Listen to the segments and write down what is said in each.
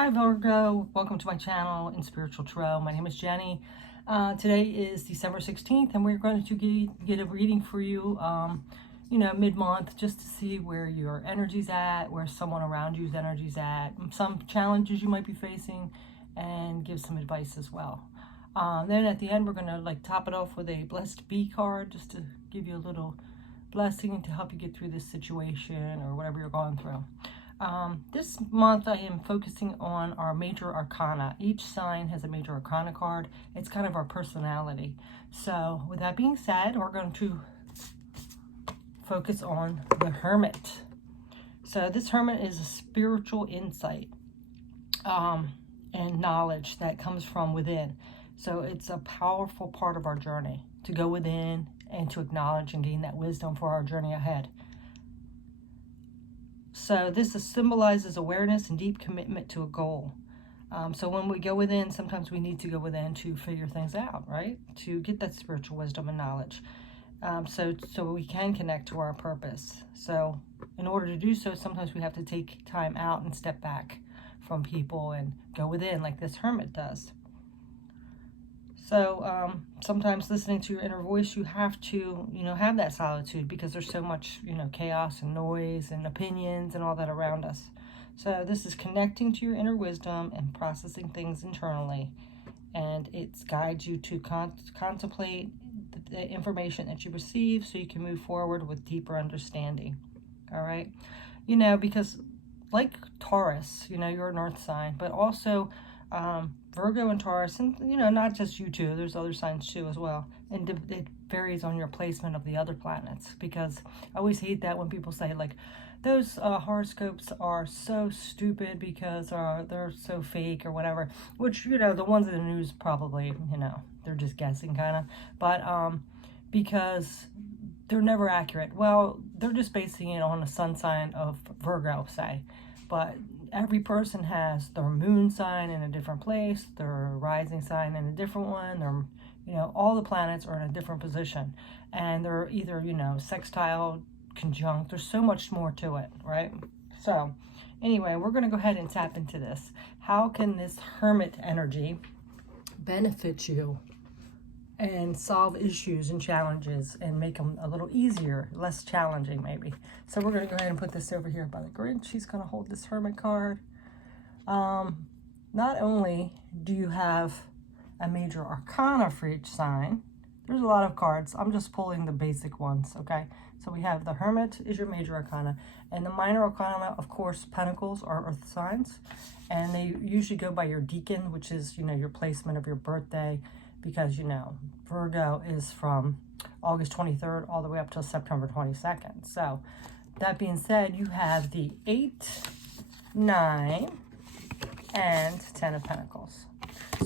Hi Virgo, welcome to my channel in Spiritual Tarot. My name is Jenny. Today is December 16th and we're going to get a reading for you, mid-month, just to see where your energy's at, where someone around you's energy's at, some challenges you might be facing, and give some advice as well. Then at the end, we're going to top it off with a Blessed Bee card, just to give you a little blessing to help you get through this situation or whatever you're going through. This month I am focusing on our major arcana. Each sign has a major arcana card. It's kind of our personality. So with that being said, we're going to focus on the Hermit. So this Hermit is a spiritual insight and knowledge that comes from within. So it's a powerful part of our journey to go within and to acknowledge and gain that wisdom for our journey ahead. So this symbolizes awareness and deep commitment to a goal. So when we go within, sometimes we need to go within to figure things out, right? To get that spiritual wisdom and knowledge. So we can connect to our purpose. So in order to do so, sometimes we have to take time out and step back from people and go within like this Hermit does. So sometimes listening to your inner voice, you have to, have that solitude because there's so much, chaos and noise and opinions and all that around us. So this is connecting to your inner wisdom and processing things internally. And it guides you to contemplate the information that you receive so you can move forward with deeper understanding. All right. Because like Taurus, you're an earth sign, but also Virgo and Taurus, and not just you two, there's other signs too as well, and it varies on your placement of the other planets, because I always hate that when people say those horoscopes are so stupid because they're so fake or whatever, which the ones in the news probably they're just guessing kind of, but because they're never accurate. Well, they're just basing it on a sun sign of Virgo, say, but every person has their moon sign in a different place, their rising sign in a different one. They're, all the planets are in a different position, and they're either, sextile, conjunct. There's so much more to it, right? So anyway, we're going to go ahead and tap into this. How can this Hermit energy benefit you and solve issues and challenges and make them a little easier, less challenging maybe? So we're going to go ahead and put this over here by the Grinch. She's going to hold this Hermit card. Not only do you have a major arcana for each sign, there's a lot of cards. I'm just pulling the basic ones, okay? So we have the Hermit is your major arcana, and the minor arcana, of course, Pentacles are earth signs, and they usually go by your decan, which is, your placement of your birthday, because Virgo is from August 23rd all the way up till September 22nd. So that being said, you have the 8, 9, and 10 of Pentacles.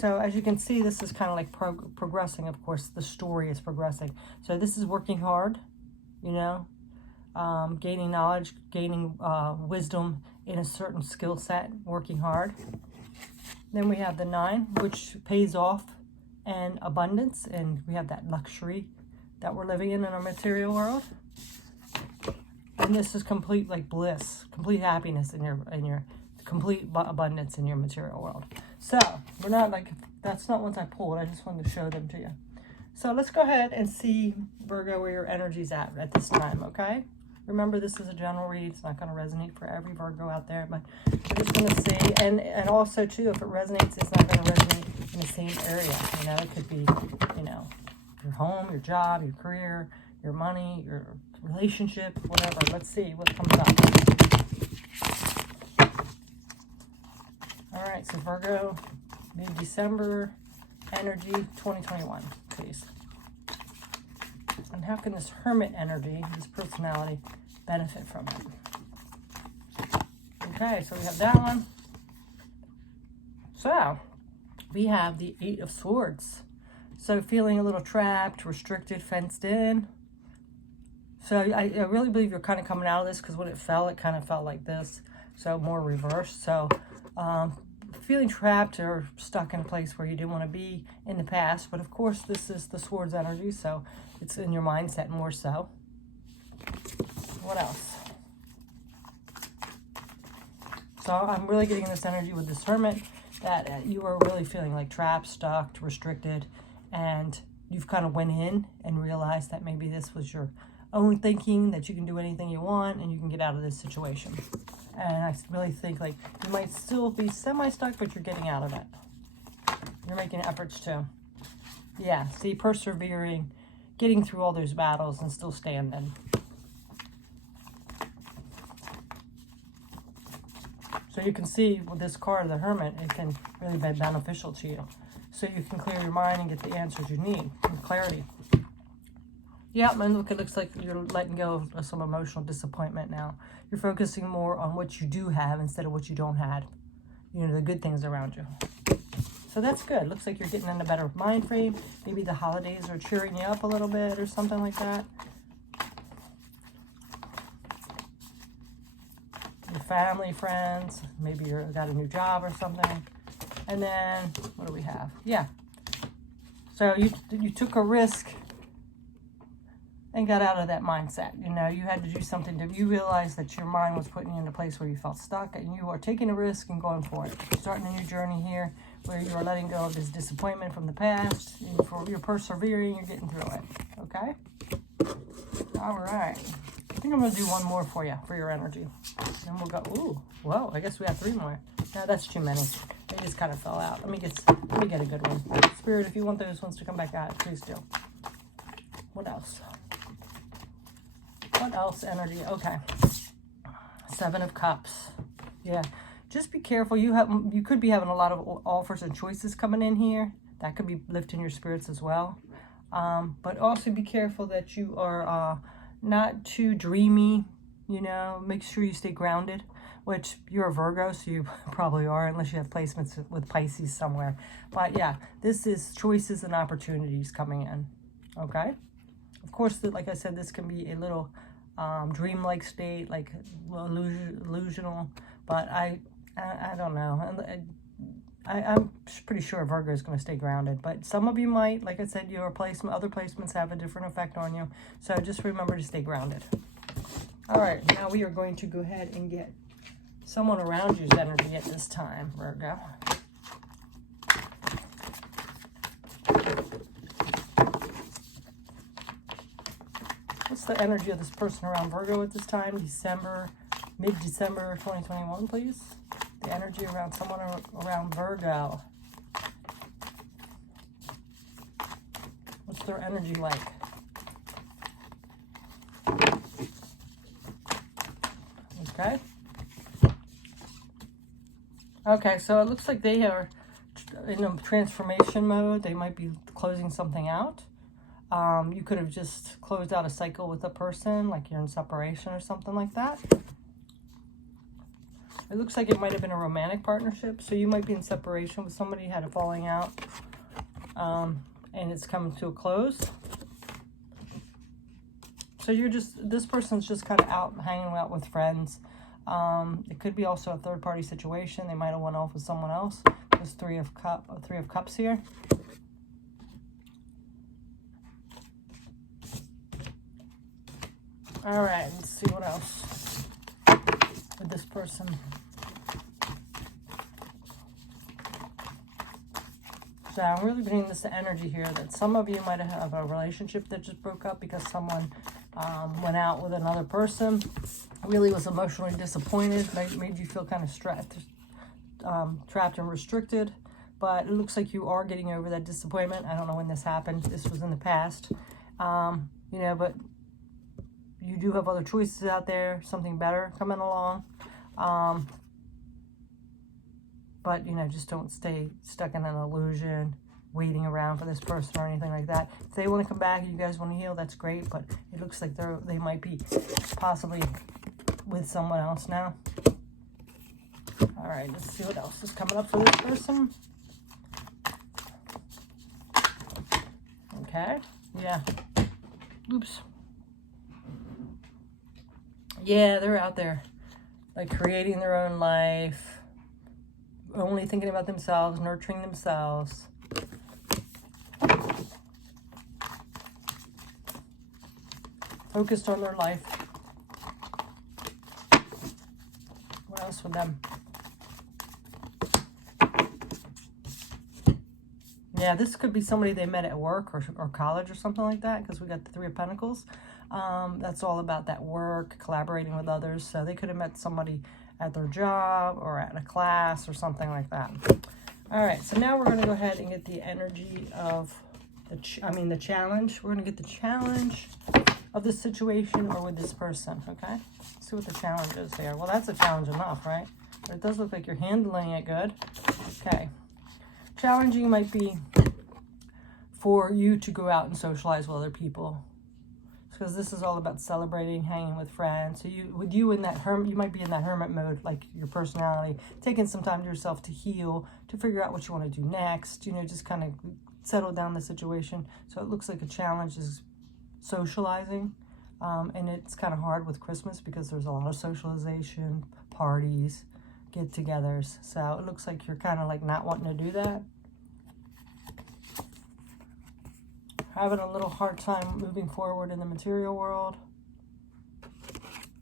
So as you can see, this is kind of like progressing. Of course, the story is progressing. So this is working hard, gaining knowledge, gaining wisdom in a certain skill set, working hard. Then we have the 9, which pays off, and abundance, and we have that luxury that we're living in our material world. And this is complete bliss, complete happiness in your complete abundance in your material world. So we're not that's not ones I pulled. I just wanted to show them to you. So let's go ahead and see, Virgo, where your energy's at this time, okay? Remember, this is a general read. It's not going to resonate for every Virgo out there, but we're just going to see. And also, too, if it resonates, it's not going to resonate in the same area. It could be, your home, your job, your career, your money, your relationship, whatever. Let's see what comes up. All right, so Virgo, mid-December, energy 2021, please. And how can this Hermit energy, this personality, benefit from it? Okay, so we have that one. So we have the 8 of Swords. So feeling a little trapped, restricted, fenced in. So I really believe you're kind of coming out of this, because when it kind of felt like this. So more reversed. So feeling trapped or stuck in a place where you didn't want to be in the past. But of course, this is the Swords energy, so it's in your mindset more so. What else? So I'm really getting this energy with this Hermit that you are really feeling like trapped, stuck, restricted, and you've kind of went in and realized that maybe this was your own thinking, that you can do anything you want and you can get out of this situation. And I really think like you might still be semi-stuck, but you're getting out of it. You're making efforts too. Yeah, see, persevering, getting through all those battles and still standing. So you can see with this card, the Hermit, it can really be beneficial to you. So you can clear your mind and get the answers you need with clarity. Yeah, and look, it looks like you're letting go of some emotional disappointment now. You're focusing more on what you do have instead of what you don't have. You know, the good things around you. So that's good. Looks like you're getting in a better mind frame. Maybe the holidays are cheering you up a little bit or something like that. Your family, friends, maybe you've got a new job or something. And then, what do we have? Yeah. So you took a risk and got out of that mindset. You know, you had to do something you realized that your mind was putting you in a place where you felt stuck, and you are taking a risk and going for it. Starting a new journey here where you are letting go of this disappointment from the past. You're persevering, you're getting through it. Okay? All right. I think I'm going to do one more for you, for your energy. Then we'll go, ooh, whoa, I guess we have 3 more. No, that's too many. They just kind of fell out. Let me get a good one. Spirit, if you want those ones to come back out, please do. What else? What else, energy? Okay. 7 of Cups. Yeah. Just be careful. You could be having a lot of offers and choices coming in here. That could be lifting your spirits as well. But also be careful that you are not too dreamy. You know, make sure you stay grounded, which you're a Virgo, so you probably are, unless you have placements with Pisces somewhere. But yeah, this is choices and opportunities coming in. Okay? Of course, like I said, this can be a little dreamlike state, like illusional, but I don't know. I'm pretty sure Virgo is going to stay grounded, but some of you might, like I said, your other placements have a different effect on you. So just remember to stay grounded. All right, now we are going to go ahead and get someone around you's energy at this time, Virgo. What's the energy of this person around Virgo at this time? Mid-December 2021, please. The energy around someone around Virgo. What's their energy like? Okay. Okay, so it looks like they are in a transformation mode. They might be closing something out. You could have just closed out a cycle with a person, like you're in separation or something like that. It looks like it might have been a romantic partnership. So you might be in separation with somebody, had a falling out, and it's coming to a close. So this person's just kind of out hanging out with friends. It could be also a third-party situation. They might have went off with someone else. There's 3 of Cups here. All right, let's see what else with this person. So I'm really bringing this to energy here that some of you might have a relationship that just broke up because someone went out with another person, really was emotionally disappointed, made you feel kind of stressed, trapped and restricted. But it looks like you are getting over that disappointment. I don't know when this happened. This was in the past. You know, but you do have other choices out there, something better coming along. But, you know, just don't stay stuck in an illusion, waiting around for this person or anything like that. If they want to come back and you guys want to heal, that's great. But it looks like they might be possibly with someone else now. All right, let's see what else is coming up for this person. Okay, yeah. Oops. Yeah, they're out there, like creating their own life, only thinking about themselves, nurturing themselves. Focused on their life. What else with them? Yeah, this could be somebody they met at work or college or something like that, because we got the Three of Pentacles. That's all about that work, collaborating with others. So they could have met somebody at their job or at a class or something like that. All right, so now we're going to go ahead and get the energy of the challenge. We're going to get the challenge of this situation or with this person, okay? Let's see what the challenge is here. Well, that's a challenge enough, right? But it does look like you're handling it good. Okay. Challenging might be for you to go out and socialize with other people, because this is all about celebrating, hanging with friends. So you in that hermit, you might be in that hermit mode, like your personality, taking some time to yourself to heal, to figure out what you want to do next, you know, just kind of settle down the situation. So it looks like a challenge is socializing, and it's kind of hard with Christmas because there's a lot of socialization, parties, get-togethers. So it looks like you're kind of like not wanting to do that. Having a little hard time moving forward in the material world.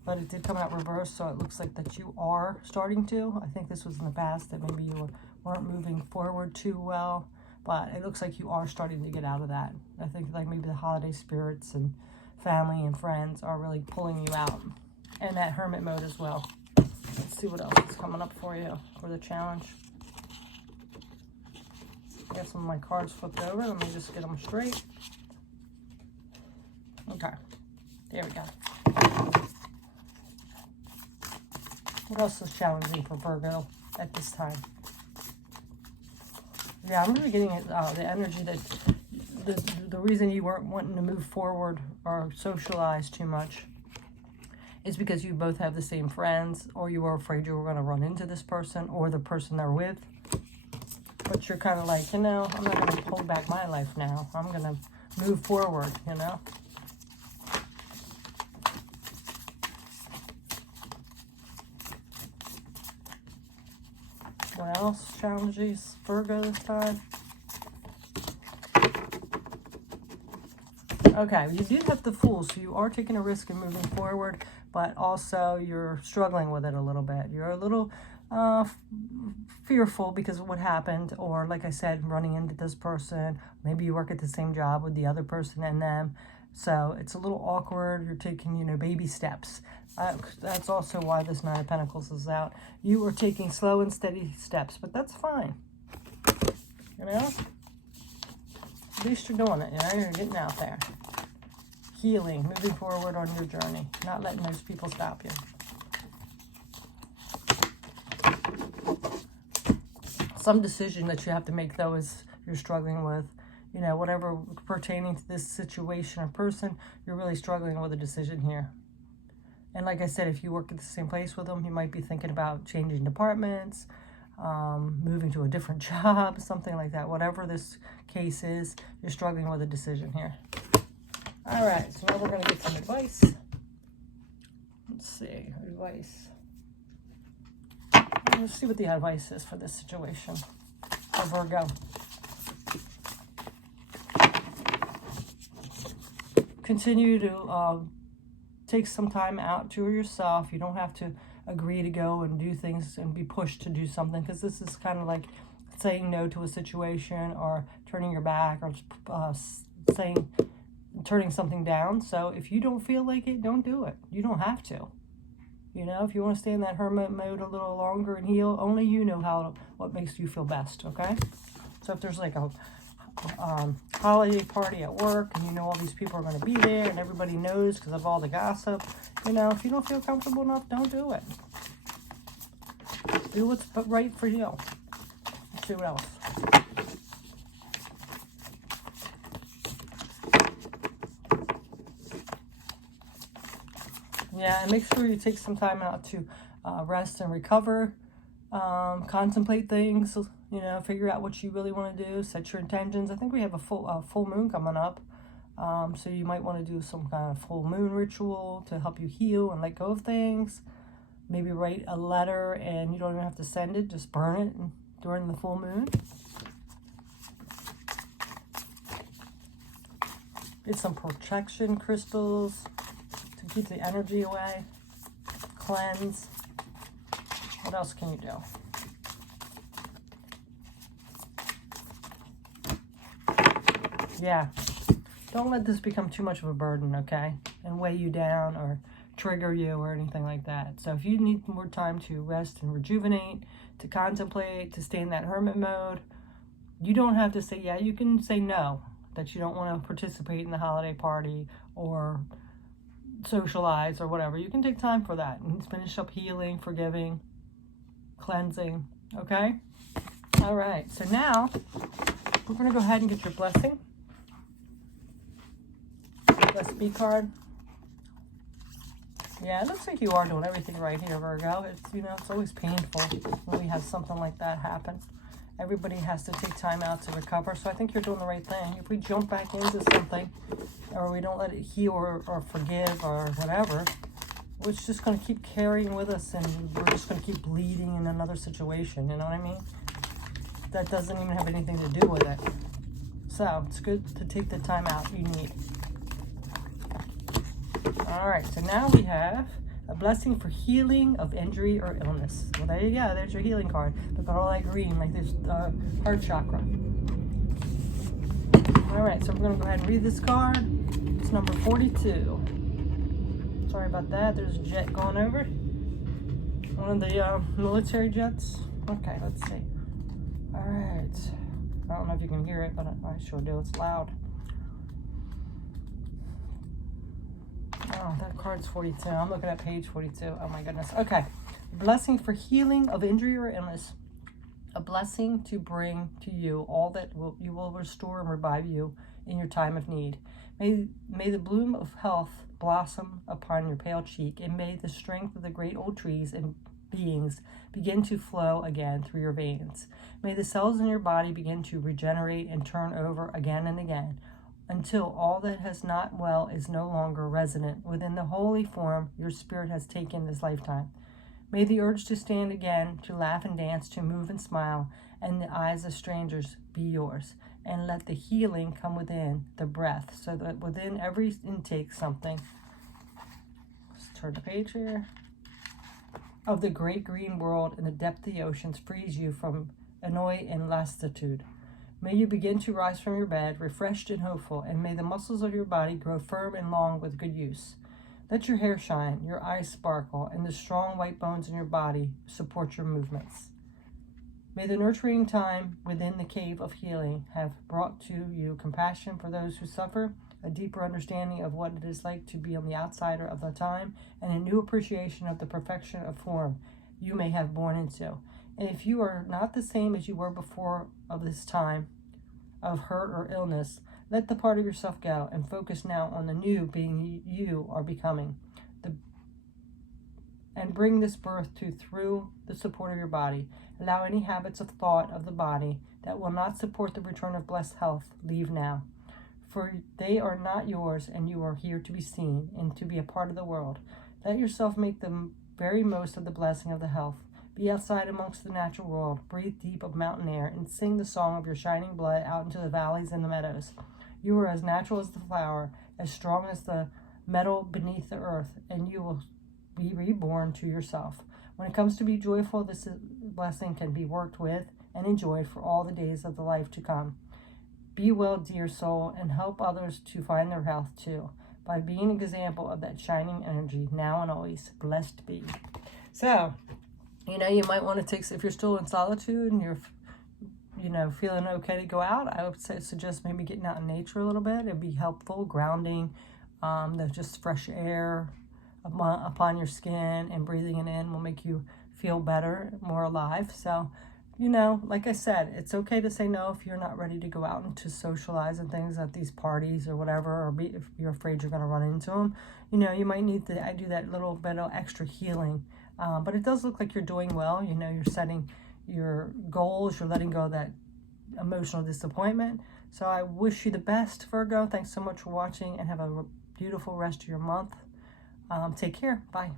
But it did come out reversed, so it looks like that you are starting to. I think this was in the past that maybe you weren't moving forward too well. But it looks like you are starting to get out of that. I think like maybe the holiday spirits and family and friends are really pulling you out. And that hermit mode as well. Let's see what else is coming up for you for the challenge. I got some of my cards flipped over. Let me just get them straight. Okay. There we go. What else is challenging for Virgo at this time? Yeah, I'm really getting the energy that the reason you weren't wanting to move forward or socialize too much is because you both have the same friends, or you were afraid you were going to run into this person or the person they're with. But you're kind of like, you know, I'm not going to hold back my life now. I'm going to move forward, you know. What else challenges Virgo this time? Okay, you do have the Fool, so you are taking a risk in moving forward, but also you're struggling with it a little bit. You're a little fearful because of what happened, or like I said, running into this person. Maybe you work at the same job with the other person and them, so it's a little awkward. You're taking, you know, baby steps. That's also why this Nine of Pentacles is out. You are taking slow and steady steps, but that's fine. You know, at least you're doing it. You know, you're getting out there, healing, moving forward on your journey, not letting those people stop you. Some decision that you have to make, though, is you're struggling with, you know, whatever pertaining to this situation or person, you're really struggling with a decision here. And like I said, if you work at the same place with them, you might be thinking about changing departments, moving to a different job, something like that. Whatever this case is, you're struggling with a decision here. All right, so now we're going to get some advice. Let's see, advice. Let's see what the advice is for this situation for Virgo. Continue to take some time out to yourself. You don't have to agree to go and do things and be pushed to do something, because this is kind of like saying no to a situation or turning your back or turning something down. So if you don't feel like it, don't do it. You don't have to. You know, if you want to stay in that hermit mode a little longer and heal, only you know what makes you feel best, okay? So if there's like a holiday party at work and you know all these people are going to be there and everybody knows because of all the gossip, you know, if you don't feel comfortable enough, don't do it. Do what's right for you. Let's see what else. Yeah, and make sure you take some time out to rest and recover, contemplate things, you know, figure out what you really want to do, set your intentions. I think we have a full moon coming up, so you might want to do some kind of full moon ritual to help you heal and let go of things. Maybe write a letter, and you don't even have to send it, just burn it during the full moon. Get some protection crystals to keep the energy away. Cleanse. What else can you do? Yeah. Don't let this become too much of a burden, okay? And weigh you down or trigger you or anything like that. So if you need more time to rest and rejuvenate, to contemplate, to stay in that hermit mode, you don't have to say, yeah, you can say no, that you don't want to participate in the holiday party or socialize or whatever. You can take time for that and finish up healing, forgiving, cleansing, okay? All right, so now we're going to go ahead and get your blessing. Bless B card. Yeah, it looks like you are doing everything right here, Virgo. It's, you know, it's always painful when we have something like that happen. Everybody has to take time out to recover, so I think you're doing the right thing. If we jump back into something, or we don't let it heal or forgive or whatever, it's just going to keep carrying with us, and we're just going to keep bleeding in another situation, you know what I mean? That doesn't even have anything to do with it. So it's good to take the time out you need. All right, so now we have a blessing for healing of injury or illness. Well, there you go. There's your healing card. Look at all that green, like this heart chakra. All right, so we're going to go ahead and read this card. It's number 42. Sorry about that. There's a jet going over. One of the military jets. Okay, let's see. All right. I don't know if you can hear it, but I sure do. It's loud. Oh, that card's 42. I'm looking at page 42. Oh my goodness. Okay. Blessing for healing of injury or illness. A blessing to bring to you all that you will restore and revive you in your time of need. May the bloom of health blossom upon your pale cheek, and may the strength of the great old trees and beings begin to flow again through your veins. May the cells in your body begin to regenerate and turn over again and again, until all that has not well is no longer resident within the holy form your spirit has taken this lifetime. May the urge to stand again, to laugh and dance, to move and smile, and the eyes of strangers be yours. And let the healing come within the breath, so that within every intake something, let's turn the page here, of the great green world in the depth of the oceans frees you from annoy and lassitude. May you begin to rise from your bed, refreshed and hopeful, and may the muscles of your body grow firm and long with good use. Let your hair shine, your eyes sparkle, and the strong white bones in your body support your movements. May the nurturing time within the cave of healing have brought to you compassion for those who suffer, a deeper understanding of what it is like to be on the outsider of the time, and a new appreciation of the perfection of form you may have born into. And if you are not the same as you were before of this time of hurt or illness, let the part of yourself go and focus now on the new being you are becoming. And bring this birth to through the support of your body. Allow any habits of thought of the body that will not support the return of blessed health, leave now. For they are not yours, and you are here to be seen and to be a part of the world. Let yourself make the very most of the blessing of the health. Be outside amongst the natural world, breathe deep of mountain air, and sing the song of your shining blood out into the valleys and the meadows. You are as natural as the flower, as strong as the metal beneath the earth, and you will be reborn to yourself. When it comes to be joyful, this blessing can be worked with and enjoyed for all the days of the life to come. Be well, dear soul, and help others to find their health too, by being an example of that shining energy now and always. Blessed be. So, you know, you might want to take, if you're still in solitude and you're, you know, feeling okay to go out, I would suggest maybe getting out in nature a little bit. It'd be helpful, grounding, just fresh air upon your skin, and breathing it in will make you feel better, more alive. So, you know, like I said, it's okay to say no if you're not ready to go out and to socialize and things at these parties or whatever, or if you're afraid you're going to run into them. You know, you might need to do that little bit of extra healing. But it does look like you're doing well. You know, you're setting your goals. You're letting go of that emotional disappointment. So I wish you the best, Virgo. Thanks so much for watching, and have a beautiful rest of your month. Take care. Bye.